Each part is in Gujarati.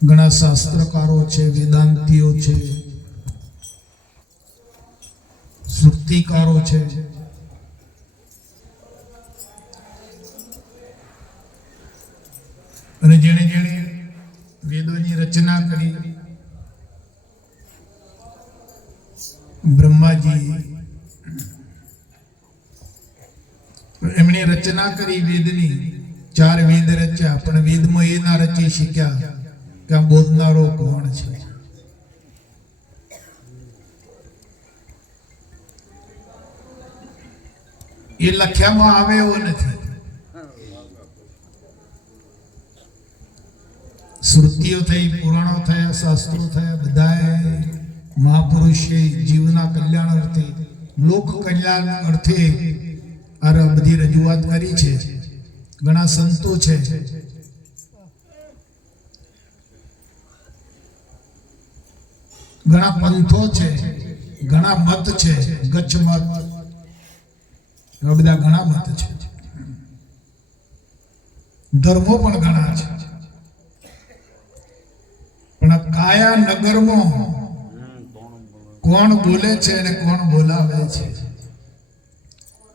ઘણા શાસ્ત્રકારો છે, વેદાંતિઓ છે સુક્તિકારો છે. અને જેણે જેણે વેદોની રચના કરી, બ્રહ્માજી, એમણે રચના કરી વેદની, ચાર વેદ રચ્યા, પણ વેદમાં એ ના રચી શીખ્યા કે આ કોણ છે? એ લખ્યામાં આવે એવો નથી. શ્રુતિઓ થઈ, પુરાણો થયા, શાસ્ત્રો થયા, બધાએ મહાપુરુષે જીવના કલ્યાણ અર્થે, લોક કલ્યાણ અર્થે આ બધી રજૂઆત કરી છે. ઘણા સંતો છે ઘણા પંથો છે, ઘણા મત છે ગચ્છ મત, એવા બધા ઘણા મત છે. ધર્મો પણ ઘણા છે. પણ કાયા નગરમાં કોણ બોલે છે અને કોણ બોલાવે છે?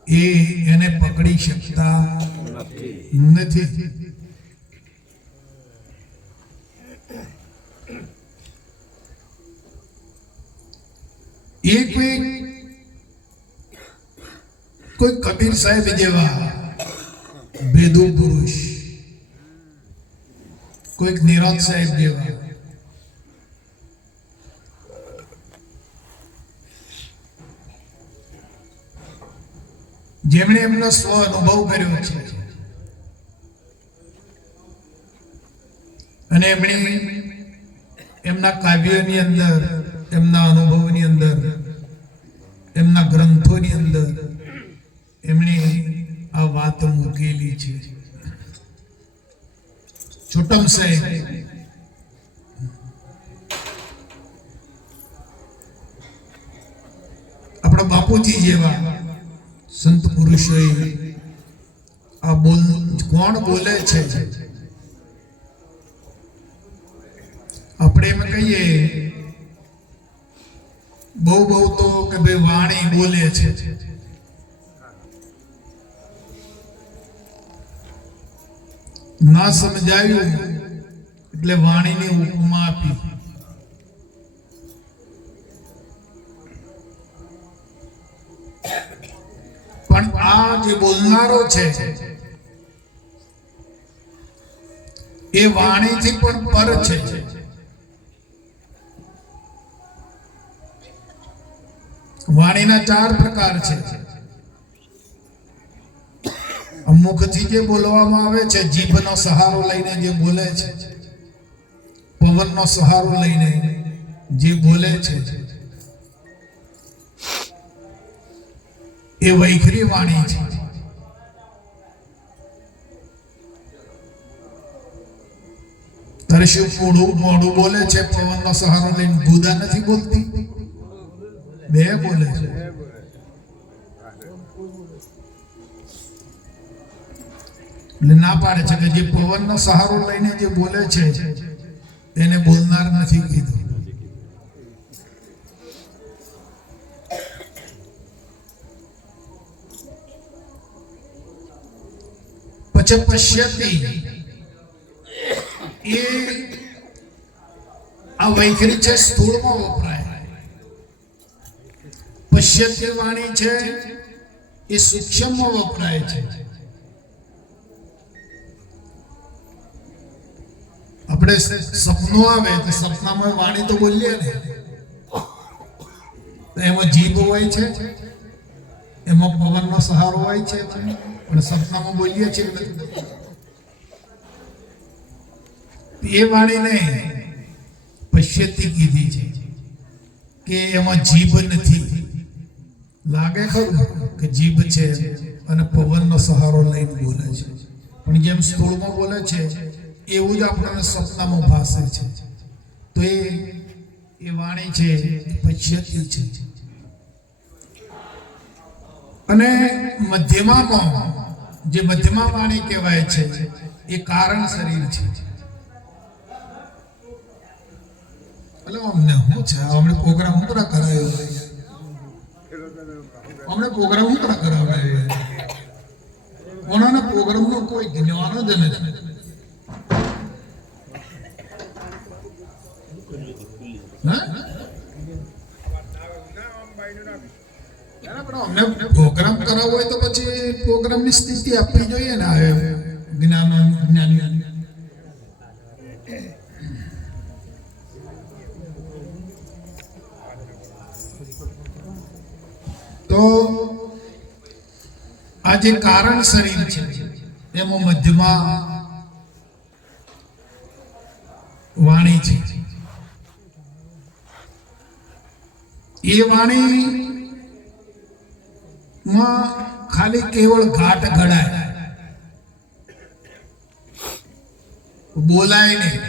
એ એને પકડી શકતા નથી. એ કોઈ કોઈ કબીર સાહેબ જેવા ભેદુ પુરુષ, કોઈક નિરાજ સાહેબ જેવા. જેમણે એમનો સ્વ અનુભવ કર્યો છે અને એમણે એમના કાવ્યની અંદર, એમના અનુભવની અંદર ગ્રંથોની અંદર એમણે આ વાત મૂકેલી છે. છોટમ સાહેબ. આપણા બાપુજી જેવા સંત પુરુષોએ આ બોલ કોણ બોલે છે? આપણે એમ કહીએ બહુ બહુ તો કે ભાઈ વાણી બોલે છે. ના સમજાયું એટલે વાણીની ઉપમા આપી. પણ આ જે બોલનારો છે, એ વાણીથી પણ પર છે. વાણીના ચાર પ્રકાર છે. મુખથી જે બોલવામાં આવે છે, જીભનો સહારો લઈને જે બોલે છે, પવનનો સહારો લઈને જે બોલે છે. એ વૈખરી વાણી છે. તરશી મોડું મોડું બોલે છે, પવનનો સહારો લઈને ગુદા નથી બોલતી. બે બોલે છે. એટલે ના પાડે છે કે જે પવનનો સહારો લઈને જે બોલે છે, એને બોલનાર નથી કીધું. પછી પશ્યતી, એ આ વૈખરી છે સ્થૂળમાં વપરાય. પશ્યતી વાણી છે, એ સૂક્ષ્મમાં વપરાય છે. આપણે સપનું આવે તો સપનામાં વાણી તો બોલીએ ને. એમાં જીભ હોય છે, એમાં પવનનો સહારો હોય છે, પણ સપનામાં બોલીએ છીએ? એ વાણીને પશ્યતી કીધી છે કે એમાં જીભ નથી. લાગે ખરું કે જીભ છે અને પવનનો સહારો લઈને બોલે છે. પણ જેમ સ્થૂળમાં બોલે છે, એવું જ આપણને સપનામાં ભાસે છે. તો એ એ વાણી છે, એ છે. અને મધ્યમામાં જે મધ્યમા વાણી કહેવાય છે, એ કારણ શરીર છે. એટલે અમને શું છે? અમને પ્રોગ્રામ પૂરા કરા કરાયો? અમને પ્રોગ્રામ હું પણ કરાવે કોનાના પ્રોગ્રામનું કોઈ જ્ઞાન જ નથી. અમને પ્રોગ્રામ કરાવવો હોય તો પછી પ્રોગ્રામની સ્થિતિ આપવી જોઈએ ને જ્ઞાન જ્ઞાન જે કારણ શરીર છે. એમાં મધ્યમાં વાણી છે. એ વાણી માં ખાલી કેવળ ઘાટ ઘડાય બોલાય નહીં.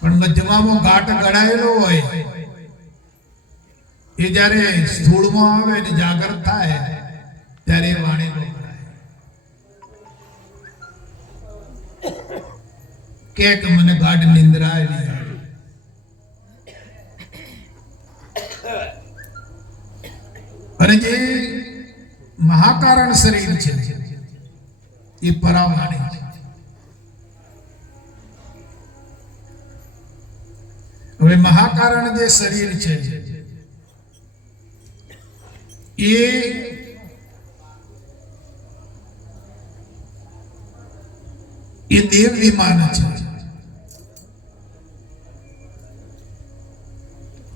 પણ મધ્યમાં ઘાટ ગળાયેલો હોય, એ જ્યારે સ્થૂળમાં આવે ને જાગૃત થાય ત્યારે વાણી વપરાય કે મને ગાઢ નિંદ્રા આવી અને જે મહાકારણ શરીર છે, એ પરાવાણી છે. હવે મહાકારણ જે શરીર છે, એ દેવ વિમાન છે.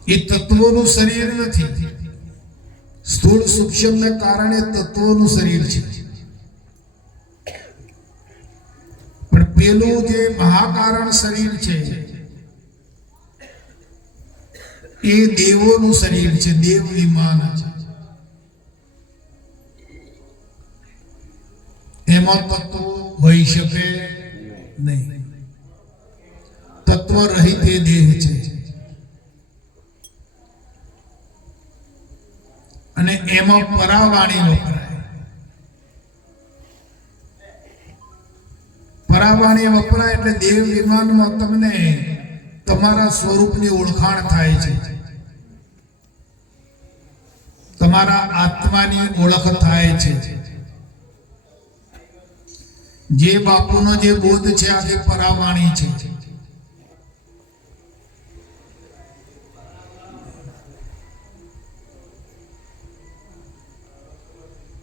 એ તત્વોનું શરીર નથી. સ્થૂળ સૂક્ષ્મને કારણે તત્વોનું શરીર છે. પણ પેલું જે મહાકારણ શરીર છે, એ દેવોનું શરીર છે, દેવ વિમાન છે. એમાં તત્વો હોઈ શકે નહીં. તત્વ રહિત એ દેહ છે. અને એમાં પરાવાણી વપરાય પરાવાણી વપરાય એટલે દેવ વિમાનમાં તમને તમારા સ્વરૂપની ઓળખાણ થાય છે. તમારા આત્માની ઓળખ થાય છે. જે બાપુનો જે બોધ છે, આજે પરાવાણી છે.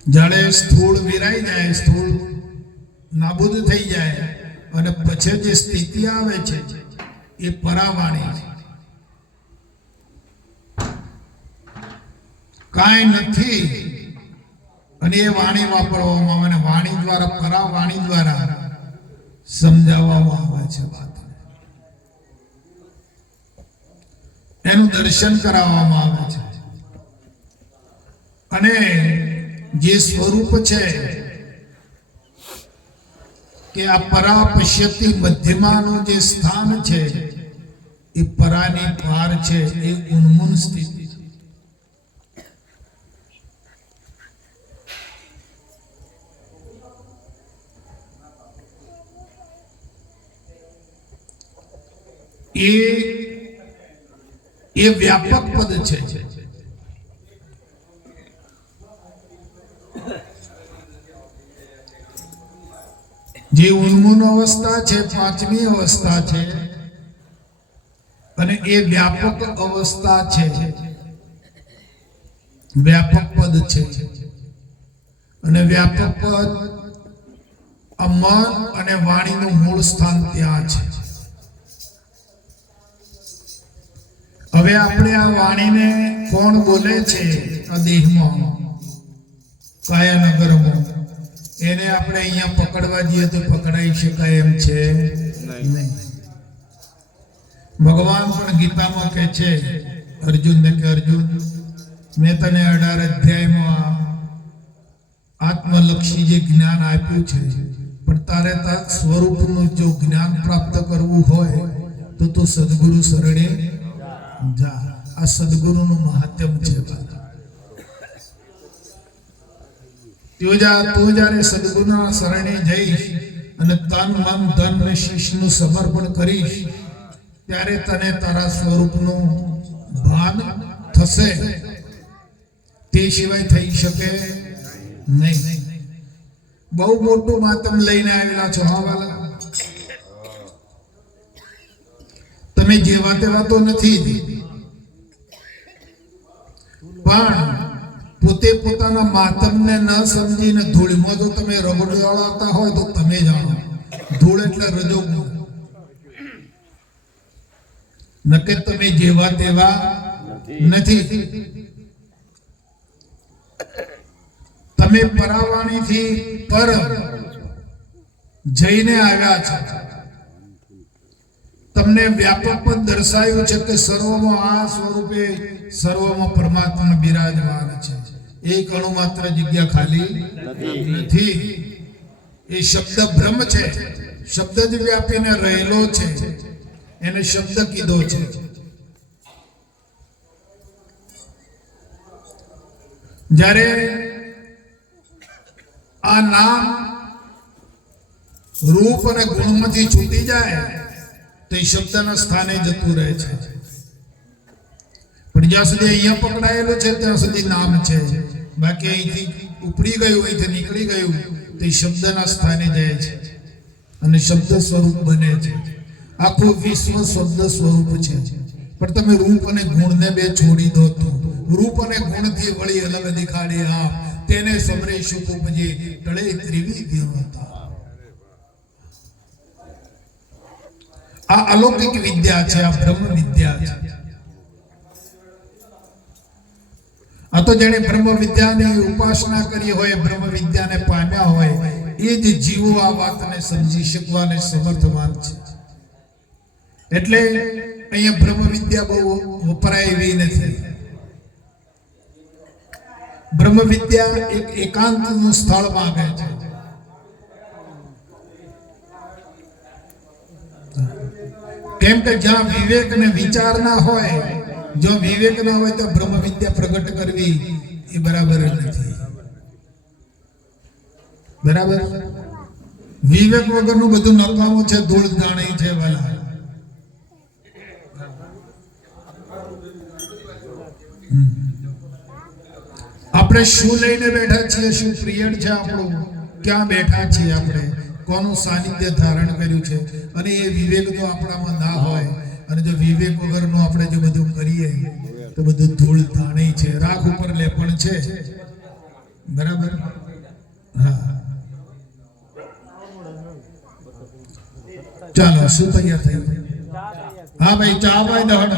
જાણે સ્થૂળ વિરાઈ જાય, સ્થૂળ નાબૂદ થઈ જાય, અને પછી જે સ્થિતિ આવે છે, એ પરાવાણી છે. કાંઈ નથી. અને એ વાણી વાપરવામાં આવે વાણી દ્વારા, પરા વાણી દ્વારા સમજાવવામાં આવે છે વાત. એનું દર્શન કરાવવામાં આવે છે. અને જે સ્વરૂપ છે કે આ પરા પશ્યતિ મધ્યમાનું જે સ્થાન છે, એ પરાની પાર છે, એ ઉન્મૂન સ્થિતિ એ એ વ્યાપક પદ છે. જે ઉન્મૂન અવસ્થા છે, પાંચમી અવસ્થા છે, અને એ વ્યાપક અવસ્થા છે. વ્યાપક પદ છે. અને વ્યાપક પદ આ મન અને વાણીનું મૂળ સ્થાન ત્યાં છે. હવે આપણે આ વાણીને કોણ બોલે છે? આ દેહમાં. કાયા નગરમાં એને આપણે અહીંયા પકડવા જઈએ તો પકડાઈ શકાય એમ છે? નહીં. ભગવાન પણ ગીતામાં કહે છે અર્જુનને કે અર્જુન મેં તને અઢાર અધ્યાયમાં આત્મલક્ષી જે જ્ઞાન આપ્યું છે પણ તારે તાર સ્વરૂપનું જો જ્ઞાન પ્રાપ્ત કરવું હોય તો તું સદગુરુ શરણે જા. આ સદગુરુનું મહાત્મ છે સમર્પણ કરીશ. ત્યારે તને તારા સ્વરૂપનું ભાન થશે. તે સિવાય થઈ શકે નહીં. બહુ મોટું માતમ લઈને આવેલા છો, હા, વાલા. તમે જેવા તેવા તો નથી પણ પોતે પોતાના માતમને ન સમજીને ધૂળમાં જો તમે દોડાવતા હોય તો તમે જાણો. ધૂળ એટલે રજો નકે તમે જેવા તેવા નથી. તમે પરાવાણીથી પર જઈને આવ્યા છો. તમને વ્યાપક પણ દર્શાવ્યું છે કે સર્વમાં આ સ્વરૂપે સર્વમાં પરમાત્મા બિરાજમાન છે. એક અણુ માત્ર જગ્યા ખાલી નથી. એ શબ્દ બ્રહ્મ છે. શબ્દ જ વ્યાપીને રહેલો છે. એને શબ્દ કીધો છે. જ્યારે આ નામ રૂપ અને ગુણમાંથી છૂટી જાય તો એ શબ્દના સ્થાને જતું રહે છે. પણ જ્યાં સુધી અહીંયા પકડાયેલું છે, ત્યાં સુધી નામ છે. બાકી અહીંથી ઉપડી ગયું, અહીંથી નીકળી ગયું, તો શબ્દના સ્થાને જાય છે. અને શબ્દ સ્વરૂપ બને છે. આખું વિશ્વ શબ્દ સ્વરૂપ છે. પણ તમે રૂપ અને ગુણને બે છોડી દો તો. રૂપ અને ગુણથી વળી અલગ દેખાડે આપ તેને સમરે શુક ઉપજે ટળે ત્રિવિધ હતા આ અલૌકિક વિદ્યા છે, આ બ્રહ્મ વિદ્યા છે. આ તો જેણે બ્રહ્મ વિદ્યાની ઉપાસના કરી હોય, બ્રહ્મ વિદ્યાને પામ્યા હોય, એ જ જીવો આ વાતને સમજી શકવાને સમર્થવાન છે. એટલે અહીંયા બ્રહ્મ વિદ્યા બહુ વપરાય એવી નથી. બ્રહ્મ વિદ્યા એક એકાંતનું સ્થળ માંગે છે. કેમ કે જ્યાં વિવેક ને વિચાર ના હોય, જો વિવેક ના હોય તો બ્રહ્મ વિદ્યા પ્રગટ કરવી એ બરાબર નથી. બરાબર? વિવેક વગરનું બધું નકામું છે, ધૂળ જાણી છે વાલા. આપણે શું લઈને બેઠા છીએ? શું પ્રિયડ છે આપણું? ક્યાં બેઠા છીએ આપણે? કોનું સાનિધ્ય ધારણ કર્યું છે? અને એ વિવેક જો આપણામાં ના હોય. અને જો વિવેક વગરનું આપણે જો બધું કરીએ, તો બધું ધૂળ ધાણી છે. રાખ ઉપર લેપણ છે. બરાબર? હા. ચાલો, શું તૈયાર થયું? હા, ભાઈ, ચા ભાઈ દહડ